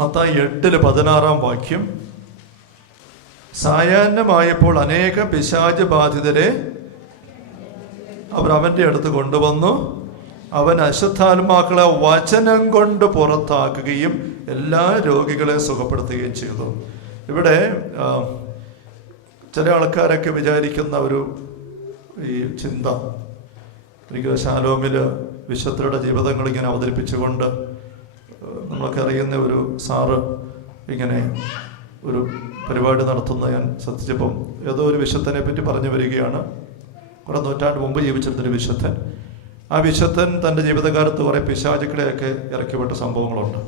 മത്തായി എട്ടിൽ പതിനാറാം വാക്യം. സായാഹ്നമായപ്പോൾ അനേക പിശാജ് ബാധിതരെ അവർ അവന്റെ അടുത്ത് കൊണ്ടുവന്നു. അവൻ അശുദ്ധാത്മാക്കളെ വചനം കൊണ്ട് പുറത്താക്കുകയും എല്ലാ രോഗികളെ സുഖപ്പെടുത്തുകയും ചെയ്തു. ഇവിടെ ചില ആൾക്കാരൊക്കെ വിചാരിക്കുന്ന ഒരു ഈ ചിന്ത. ഒരിക്കലും ശാലോമിൽ വിശുദ്ധരുടെ ജീവിതങ്ങൾ ഇങ്ങനെ അവതരിപ്പിച്ചുകൊണ്ട് നമ്മളൊക്കെ അറിയുന്ന ഒരു സാറ് ഇങ്ങനെ ഒരു പരിപാടി നടത്തുന്ന ഞാൻ ശ്രദ്ധിച്ചപ്പം ഏതോ ഒരു വിശുദ്ധനെ പറ്റി പറഞ്ഞു വരികയാണ്. കുറെ നൂറ്റാണ്ട് മുമ്പ് ജീവിച്ചിരുന്നൊരു വിശുദ്ധൻ. ആ വിശുദ്ധൻ തന്റെ ജീവിതകാലത്ത് കുറേ പിശാചുക്കളെയൊക്കെ ഇറക്കിവിട്ട സംഭവങ്ങളുണ്ട്.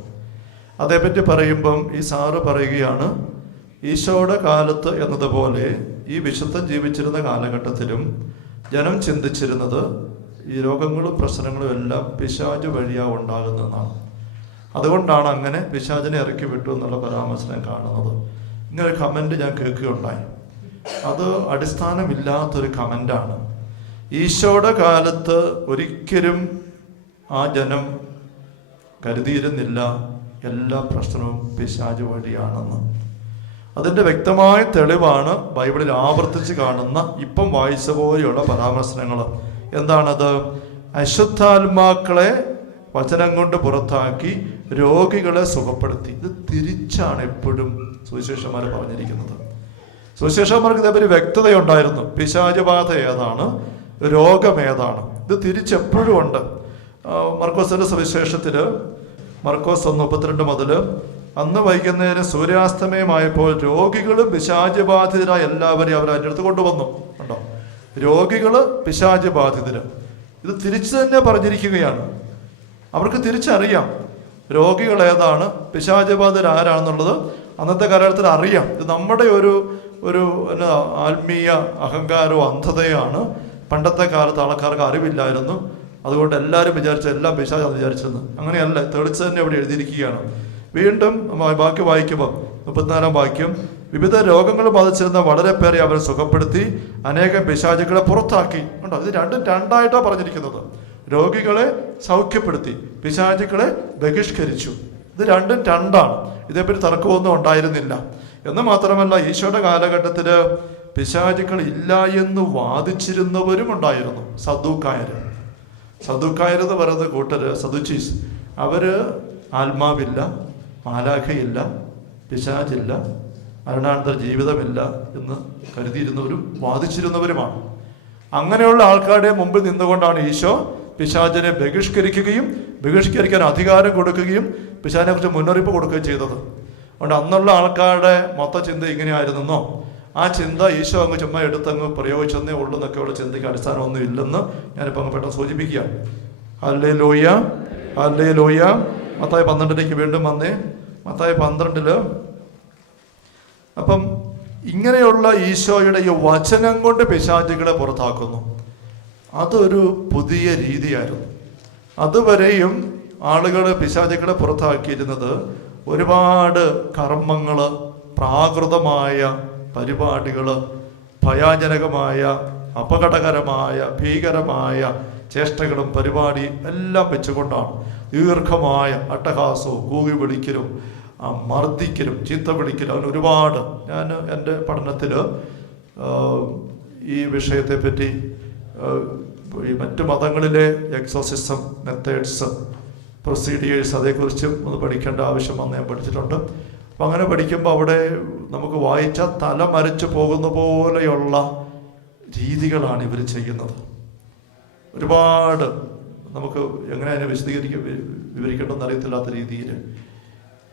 അതേപ്പറ്റി പറയുമ്പം ഈ സാറ് പറയുകയാണ് ഈശോയുടെ കാലത്ത് എന്നതുപോലെ ഈ വിശുദ്ധൻ ജീവിച്ചിരുന്ന കാലഘട്ടത്തിലും ജനം ചിന്തിച്ചിരുന്നത് ഈ രോഗങ്ങളും പ്രശ്നങ്ങളും എല്ലാം പിശാചു വഴിയാ ഉണ്ടാകുന്നതെന്നാണ് അതുകൊണ്ടാണ് അങ്ങനെ പിശാചിനെ ഇറക്കി വിട്ടു എന്നുള്ള പരാമർശനം കാണുന്നത്. ഇങ്ങനെ ഒരു കമന്റ് ഞാൻ കേൾക്കുകയുണ്ടായി. അത് അടിസ്ഥാനമില്ലാത്തൊരു കമന്റാണ് ഈശോയുടെ കാലത്ത് ഒരിക്കലും ആ ജനം കരുതിയിരുന്നില്ല എല്ലാ പ്രശ്നവും പിശാജ് വഴിയാണെന്ന്. അതിന്റെ വ്യക്തമായ തെളിവാണ് ബൈബിളിൽ ആവർത്തിച്ച് കാണുന്ന ഇപ്പം വായിച്ച പോലെയുള്ള പരാമർശനങ്ങൾ. എന്താണത്? അശുദ്ധാത്മാക്കളെ വചനം കൊണ്ട് പുറത്താക്കി രോഗികളെ സുഖപ്പെടുത്തി. ഇത് തിരിച്ചാണ് എപ്പോഴും സുവിശേഷന്മാർ പറഞ്ഞിരിക്കുന്നത്. സുവിശേഷന്മാർക്ക് ഇതേപോലെ വ്യക്തതയുണ്ടായിരുന്നു. പിശാചബാധ ഏതാണ്? രോഗം ഏതാണ്? ഇത് തിരിച്ചെപ്പോഴും ഉണ്ട്. മർക്കോസിന്റെ സുവിശേഷത്തിൽ മർക്കോസ് ഒന്ന് മുപ്പത്തിരണ്ട് മുതൽ അന്ന് വൈകുന്നേരം സൂര്യാസ്തമയമായപ്പോൾ രോഗികളും പിശാചബാധിതരായ എല്ലാവരെയും അവർ അതിന്റെ അടുത്ത് കൊണ്ടുവന്നു. ഉണ്ടോ രോഗികൾ പിശാചബാധിതര്. ഇത് തിരിച്ചു തന്നെ പറഞ്ഞിരിക്കുകയാണ്. അവർക്ക് തിരിച്ചറിയാം. രോഗികൾ ഏതാണ് പിശാചബാധിതർ ആരാണെന്നുള്ളത് അന്നത്തെ കാലഘട്ടത്തിൽ അറിയാം. ഇത് നമ്മുടെ ഒരു ഒരു എന്നാ, ആത്മീയ അഹങ്കാരവും അന്ധതയാണ്. പണ്ടത്തെ കാലത്ത് ആൾക്കാർക്ക് അറിവില്ലായിരുന്നു. അതുകൊണ്ട് എല്ലാവരും വിചാരിച്ച എല്ലാം പിശാചാണ് വിചാരിച്ചെന്ന് അങ്ങനെയല്ല തെളിച്ച് തന്നെ ഇവിടെ എഴുതിയിരിക്കുകയാണ്. വീണ്ടും ബാക്കി വായിക്കുമ്പോൾ മുപ്പത്തിനാലാം വാക്യം വിവിധ രോഗങ്ങൾ ബാധിച്ചിരുന്ന വളരെ പേരെ അവരെ സുഖപ്പെടുത്തി അനേകം പിശാചുക്കളെ പുറത്താക്കി. ഉണ്ടോ ഇത് രണ്ടും രണ്ടായിട്ടാണ് പറഞ്ഞിരിക്കുന്നത്. രോഗികളെ സൗഖ്യപ്പെടുത്തി പിശാചുക്കളെ ബഹിഷ്കരിച്ചു. ഇത് രണ്ടും രണ്ടാണ്. ഇതേപ്പറ്റി തർക്കമൊന്നും ഉണ്ടായിരുന്നില്ല. എന്ന് മാത്രമല്ല ഈശോയുടെ കാലഘട്ടത്തിൽ പിശാചുക്കൾ ഇല്ല എന്ന് വാദിച്ചിരുന്നവരും ഉണ്ടായിരുന്നു സദുക്കായർ സദുക്കായർ എന്ന് പറയുന്ന കൂട്ടര് സദുച്ചീസ് അവർ ആത്മാവില്ല മാലാഖയില്ല പിശാചില്ല മരണാനന്തര ജീവിതമില്ല എന്ന് കരുതിയിരുന്നവരും വാദിച്ചിരുന്നവരുമാണ്. അങ്ങനെയുള്ള ആൾക്കാരുടെ മുമ്പിൽ നിന്നുകൊണ്ടാണ് ഈശോ പിശാചിനെ ബഹിഷ്കരിക്കുകയും ബഹിഷ്കരിക്കാൻ അധികാരം കൊടുക്കുകയും പിശാചിനെ കുറിച്ച് മുന്നറിയിപ്പ് കൊടുക്കുകയും ചെയ്തത്. അതുകൊണ്ട് അന്നുള്ള ആൾക്കാരുടെ മൊത്ത ചിന്ത ഇങ്ങനെയായിരുന്നോ ആ ചിന്ത ഈശോ അങ്ങ് ചുമ്മാ എടുത്തങ്ങ് പ്രയോഗിച്ചെന്നേ ഉള്ളൂ എന്നൊക്കെയുള്ള ചിന്തയ്ക്ക് അടിസ്ഥാനമൊന്നും ഇല്ലെന്ന് ഞാനിപ്പോൾ അങ്ങ് പെട്ടെന്ന് സൂചിപ്പിക്കുക അല്ലേ ലോയ്യ അല്ലേ ലോയ്യ മത്തായ പന്ത്രണ്ടിലേക്ക് വീണ്ടും വന്നേ. മത്തായ പന്ത്രണ്ടിൽ അപ്പം ഇങ്ങനെയുള്ള ഈശോയുടെ ഈ വചനം കൊണ്ട് പിശാചുകളെ പുറത്താക്കുന്നു. അതൊരു പുതിയ രീതിയായിരുന്നു. അതുവരെയും ആളുകൾ പിശാചികളെ പുറത്താക്കിയിരുന്നത് ഒരുപാട് കർമ്മങ്ങൾ പ്രാകൃതമായ പരിപാടികൾ ഭയാജനകമായ അപകടകരമായ ഭീകരമായ ചേഷ്ടകളും പരിപാടി എല്ലാം വെച്ചുകൊണ്ടാണ് ദീർഘമായ അട്ടഹാസവും കൂകി വിളിക്കലും മർദ്ദിക്കലും ചീത്ത വിളിക്കലും അങ്ങനെ ഒരുപാട്. ഞാൻ എന്റെ പഠനത്തിൽ ഈ വിഷയത്തെപ്പറ്റി ഈ മറ്റു മതങ്ങളിലെ എക്സോസിസം മെത്തേഡ്സ് പ്രൊസീഡിയേഴ്സ് അതേക്കുറിച്ചും ഒന്ന് പഠിക്കേണ്ട ആവശ്യം വന്ന് ഞാൻ പഠിച്ചിട്ടുണ്ട്. അപ്പം അങ്ങനെ പഠിക്കുമ്പോൾ അവിടെ നമുക്ക് വായിച്ചാൽ തല മരച്ചു പോകുന്ന പോലെയുള്ള രീതികളാണ് ഇവർ ചെയ്യുന്നത്. ഒരുപാട് നമുക്ക് എങ്ങനെ അതിനെ വിശദീകരിക്ക വിവരിക്കേണ്ടതെന്ന് അറിയത്തില്ലാത്ത രീതിയിൽ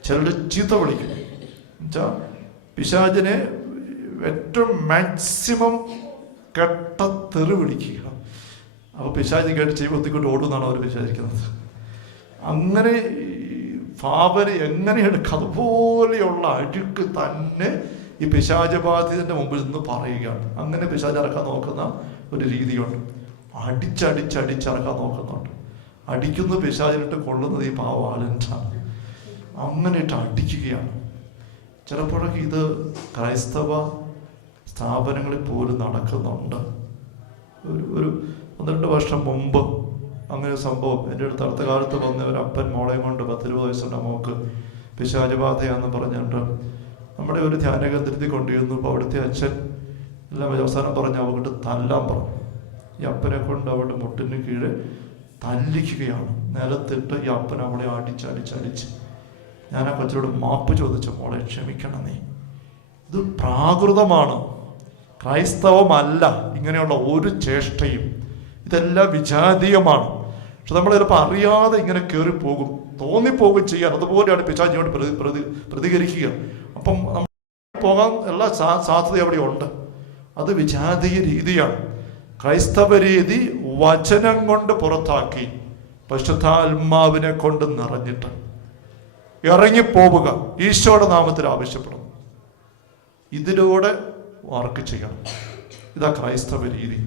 ചിലർ ചീത്ത വിളിക്കും. എന്നുവെച്ചാൽ പിശാചിനെ ഏറ്റവും മാക്സിമം കെട്ട തെറി വിളിക്കുക അപ്പോൾ പിശാചി കേട്ട് ചെയ്യുമ്പോൾ ഒത്തിക്കൊണ്ട് ഓടുമെന്നാണ് അവർ വിചാരിക്കുന്നത്. അങ്ങനെ എങ്ങനെയാണ് എങ്ങനെ എടുക്കുക അതുപോലെയുള്ള അഴുക്ക് തന്നെ ഈ പിശാചബാധിതന്റെ മുമ്പിൽ നിന്ന് പറയുകയാണ്. അങ്ങനെ പിശാച് ഇറക്കാൻ നോക്കുന്ന ഒരു രീതിയുണ്ട്. അടിച്ചടിച്ചടിച്ചിറക്കാൻ നോക്കുന്നുണ്ട്. അടിക്കുന്ന പിശാചിനിട്ട് കൊള്ളുന്നത് ഈ പാവാലൻസാണ് അങ്ങനെ ഇട്ട് അടിക്കുകയാണ്. ചിലപ്പോഴൊക്കെ ഇത് ക്രൈസ്തവ സ്ഥാപനങ്ങളിൽ പോലും നടക്കുന്നുണ്ട്. ഒരു ഒരു ഒന്ന് രണ്ട് വർഷം മുമ്പ് അങ്ങനെ സംഭവം. എന്റെ അടുത്ത് അടുത്ത കാലത്ത് വന്ന ഒരു അപ്പൻ മോളെയും കൊണ്ട് പത്തിരുപത് വയസ്സുള്ള മോക്ക് പിശാചുബാധയാന്ന് പറഞ്ഞിട്ട് നമ്മുടെ ഒരു ധ്യാന കൊണ്ടിരുന്നു അപ്പോൾ അവിടുത്തെ അച്ഛൻ എല്ലാം അവസാനം പറഞ്ഞ് അവങ്ങോട്ട് തല്ലാൻ പറഞ്ഞു. ഈ അപ്പനെ കൊണ്ട് അവിടെ മുട്ടിന് കീഴെ തല്ലിക്കുകയാണ്. നിലത്തിട്ട് ഈ അപ്പൻ അവളെ അടിച്ചടിച്ചടിച്ച് ഞാൻ ആ കൊച്ചിനോട് മാപ്പ് ചോദിച്ച മോളെ ക്ഷമിക്കണം നീ. ഇത് പ്രാകൃതമാണ്. ക്രൈസ്തവമല്ല. ഇങ്ങനെയുള്ള ഒരു ചേഷ്ടയും ഇതെല്ലാം വിജാതീയമാണ്. പക്ഷെ നമ്മൾ ചിലപ്പോൾ അറിയാതെ ഇങ്ങനെ കയറി പോകും തോന്നിപ്പോകും ചെയ്യാൻ അതുപോലെയാണ് പിശാചിനോട് പ്രതി പ്രതി പ്രതികരിക്കുക. അപ്പം നമ്മൾ പോകാൻ എല്ലാ സാ- സാധ്യത അവിടെ ഉണ്ട്. അത് വിജാതീയ രീതിയാണ്. ക്രൈസ്തവ രീതി വചനം കൊണ്ട് പുറത്താക്കി പരിശുദ്ധാത്മാവിനെ കൊണ്ട് നിറഞ്ഞിട്ട് ഇറങ്ങിപ്പോവുക. ഈശോയുടെ നാമത്തിൽ ആവശ്യപ്പെടും ഇതിലൂടെ വർക്ക് ചെയ്യണം. ഇതാ ക്രൈസ്തവ രീതി.